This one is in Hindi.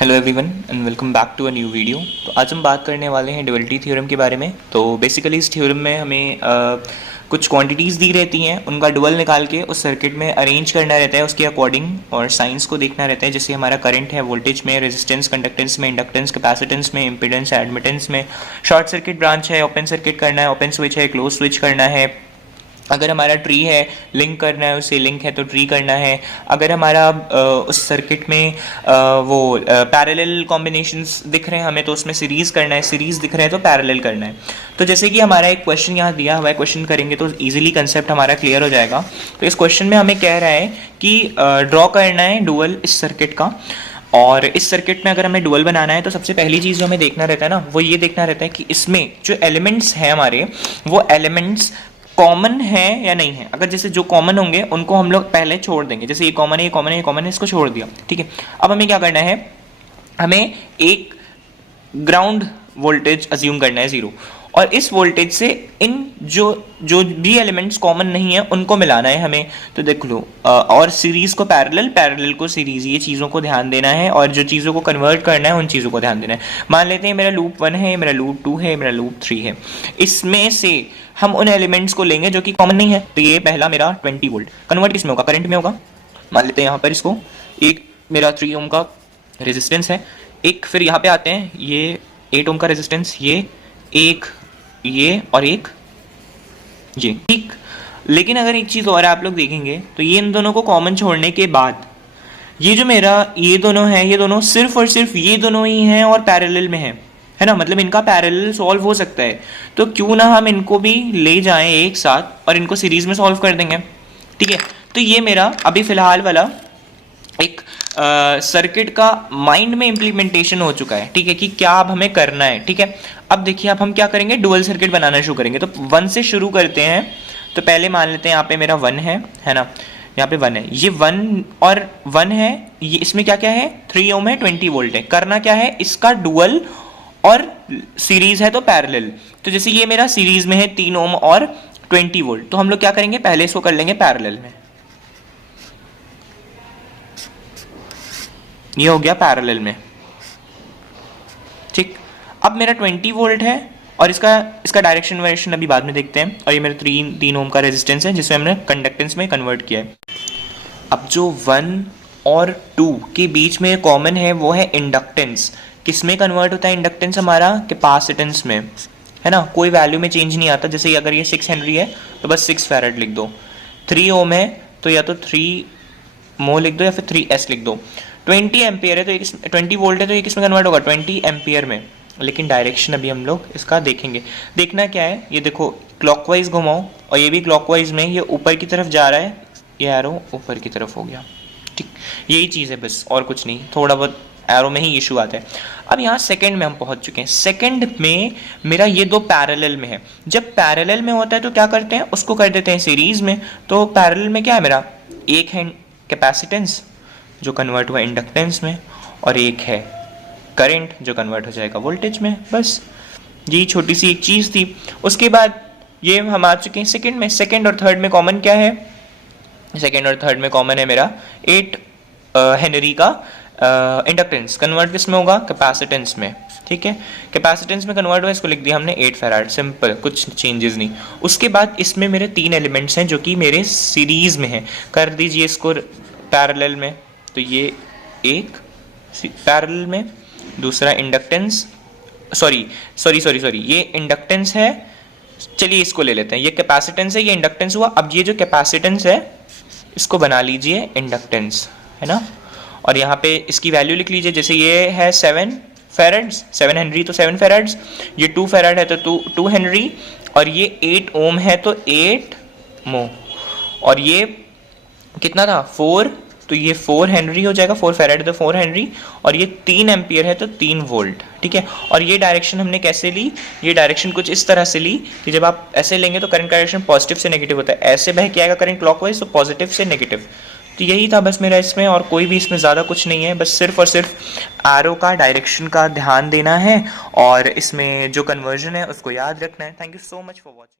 Hello everyone and welcome back to a new video. तो आज हम बात करने वाले हैं ड्युअलिटी थ्योरम के बारे में। तो बेसिकली इस थ्योरम में हमें कुछ क्वांटिटीज़ दी रहती हैं, उनका डुअल निकाल के उस सर्किट में अरेंज करना रहता है उसके अकॉर्डिंग, और साइंस को देखना रहता है। जैसे हमारा करंट है, वोल्टेज में, रेजिस्टेंस, कंडक्टेंस में, इंडक्टेंस, कैपेसिटेंस में, इंपीडेंस, एडमिटेंस में, शॉर्ट सर्किट ब्रांच है, ओपन सर्किट करना है, ओपन स्विच है, क्लोज स्विच करना है। अगर हमारा ट्री है, लिंक करना है, उसे लिंक है तो ट्री करना है। अगर हमारा उस सर्किट में वो पैरेलल कॉम्बिनेशंस दिख रहे हैं हमें तो उसमें सीरीज़ करना है, सीरीज़ दिख रहे हैं तो पैरेलल करना है। तो जैसे कि हमारा एक क्वेश्चन यहाँ दिया हुआ है, क्वेश्चन करेंगे तो इजीली कंसेप्ट हमारा क्लियर हो जाएगा। तो इस क्वेश्चन में हमें कह रहा है कि ड्रॉ करना है डुअल इस सर्किट का, और इस सर्किट में अगर हमें डुअल बनाना है तो सबसे पहली चीज़ जो हमें देखना रहता है ना, वो ये देखना रहता है कि इसमें जो एलिमेंट्स हैं हमारे, वो एलिमेंट्स कॉमन है या नहीं है। अगर जैसे जो कॉमन होंगे उनको हम लोग पहले छोड़ देंगे, जैसे ये कॉमन है, ये कॉमन है, ये कॉमन है, इसको छोड़ दिया, ठीक है। अब हमें क्या करना है, हमें एक ग्राउंड वोल्टेज अज्यूम करना है 0, और इस वोल्टेज से इन जो जो भी एलिमेंट्स कॉमन नहीं है उनको मिलाना है हमें। तो देख लो, और सीरीज को पैरेलल, पैरेलल को सीरीज, ये चीज़ों को ध्यान देना है, और जो चीज़ों को कन्वर्ट करना है उन चीज़ों को ध्यान देना है। मान लेते हैं मेरा लूप 1 है, मेरा लूप 2 है, मेरा लूप 3 है। इसमें से हम उन एलिमेंट्स को लेंगे जो कि कॉमन नहीं है। तो ये पहला मेरा 20 वोल्ट कन्वर्ट किस में होगा, करंट में होगा। मान लेते हैं यहाँ पर इसको, एक मेरा 3 ओम का रेजिस्टेंस है, एक फिर यहाँ पे आते हैं ये 8 ओम का रेजिस्टेंस, ये एक, ये और एक ये, ठीक। लेकिन अगर एक चीज़ और आप लोग देखेंगे तो ये इन दोनों को कॉमन छोड़ने के बाद ये जो मेरा ये दोनों हैं, ये दोनों सिर्फ और सिर्फ ये दोनों ही हैं और पैरेलल में हैं, है ना। मतलब इनका पैरेलल सॉल्व हो सकता है, तो क्यों ना हम इनको भी ले जाएं एक साथ और इनको सीरीज में सॉल्व कर देंगे, ठीक है। तो ये मेरा अभी फिलहाल वाला एक सर्किट का माइंड में इम्प्लीमेंटेशन हो चुका है, ठीक है, कि क्या अब हमें करना है, ठीक है। अब देखिए, अब हम क्या करेंगे, डुअल सर्किट बनाना शुरू करेंगे। तो 1 से शुरू करते हैं। तो पहले मान लेते हैं यहाँ पे मेरा 1 है ना, यहाँ पे 1 है, ये 1 और 1 है, ये इसमें क्या क्या है, 3 ओम है, 20 वोल्ट है। करना क्या है, इसका डुअल और सीरीज है तो पैरेलल। तो जैसे ये मेरा सीरीज में है 3 ओम और 20 वोल्ट, तो हम लोग क्या करेंगे, पहले इसको कर लेंगे पैरेलल में। ये हो गया पैरेलल में, ठीक। अब मेरा 20 वोल्ट है और इसका डायरेक्शन वेरिएशन अभी बाद में देखते हैं। और ये मेरा 3 ओम का रेजिस्टेंस है जिसमें हमने कंडक्टेंस में कन्वर्ट किया है। अब जो 1 और 2 के बीच में कॉमन है वो है इंडक्टेंस। किस में कन्वर्ट होता है इंडक्टेंस हमारा, कैपेसिटेंस में, है ना। कोई वैल्यू में चेंज नहीं आता। जैसे अगर ये 6 हेनरी है तो बस 6 फैरेड लिख दो, 3 ओम है तो या तो 3 मो लिख दो या फिर 3s लिख दो। 20 एम्पियर है तो 20 वोल्ट है तो ये किस में कन्वर्ट होगा, 20 एम्पियर में। लेकिन डायरेक्शन अभी हम लोग इसका देखेंगे। देखना क्या है, ये देखो क्लॉकवाइज घुमाओ और ये भी क्लॉकवाइज में, ये ऊपर की तरफ जा रहा है, ये एरो ऊपर की तरफ हो गया, ठीक। यही चीज़ है बस, और कुछ नहीं। थोड़ा बहुत एरो में ही इशू आता है। अब यहाँ सेकंड में हम पहुँच चुके हैं। सेकंड में मेरा ये दो पैरेलल में है। जब पैरेलल में होता है तो क्या करते हैं, उसको कर देते हैं सीरीज में। तो पैरेलल में क्या है मेरा, एक है कैपेसिटेंस जो कन्वर्ट हुआ इंडक्टेंस में, और एक है करंट जो कन्वर्ट हो जाएगा वोल्टेज में। बस यही छोटी सी एक चीज़ थी। उसके बाद ये हम आ चुके हैं सेकंड में। सेकंड और थर्ड में कॉमन क्या है, सेकंड और थर्ड में कॉमन है मेरा 8 हेनरी का इंडक्टेंस। कन्वर्ट किस में होगा, कैपेसिटेंस में, ठीक है। कैपेसिटेंस में कन्वर्ट हुआ, इसको लिख दिया हमने 8 फैराड, सिंपल, कुछ चेंजेस नहीं। उसके बाद इसमें मेरे 3 एलिमेंट्स हैं जो कि मेरे सीरीज में हैं। कर दीजिए इसको पैरेलल में। तो ये एक पैरेलल में, दूसरा इंडक्टेंस, सॉरी, ये इंडक्टेंस है। चलिए इसको ले लेते हैं, ये कैपेसिटेंस है, ये इंडक्टेंस हुआ। अब ये जो कैपेसिटेंस है इसको बना लीजिए इंडक्टेंस, है ना। और यहाँ पे इसकी वैल्यू लिख लीजिए। जैसे ये है 7 फैराड्स, 7 हेनरी तो 7 फैराड्स, ये 2 फैराड है तो 2 हेनरी, और ये 8 ओम है तो 8 मो, और ये कितना था 4, तो ये 4 हेनरी हो जाएगा, 4 फैराड तो 4 हेनरी, और ये 3 एम्पियर है तो 3 वोल्ट, ठीक है। और ये डायरेक्शन हमने कैसे ली, ये डायरेक्शन कुछ इस तरह से ली कि जब आप ऐसे लेंगे तो करंट का डायरेक्शन पॉजिटिव से नेगेटिव होता है, ऐसे बह के आएगा करंट क्लॉकवाइज तो पॉजिटिव से नेगेटिव। तो यही था बस मेरा इसमें, और कोई भी इसमें ज़्यादा कुछ नहीं है। बस सिर्फ और सिर्फ एरो का डायरेक्शन का ध्यान देना है और इसमें जो कन्वर्जन है उसको याद रखना है। Thank you so much for watching.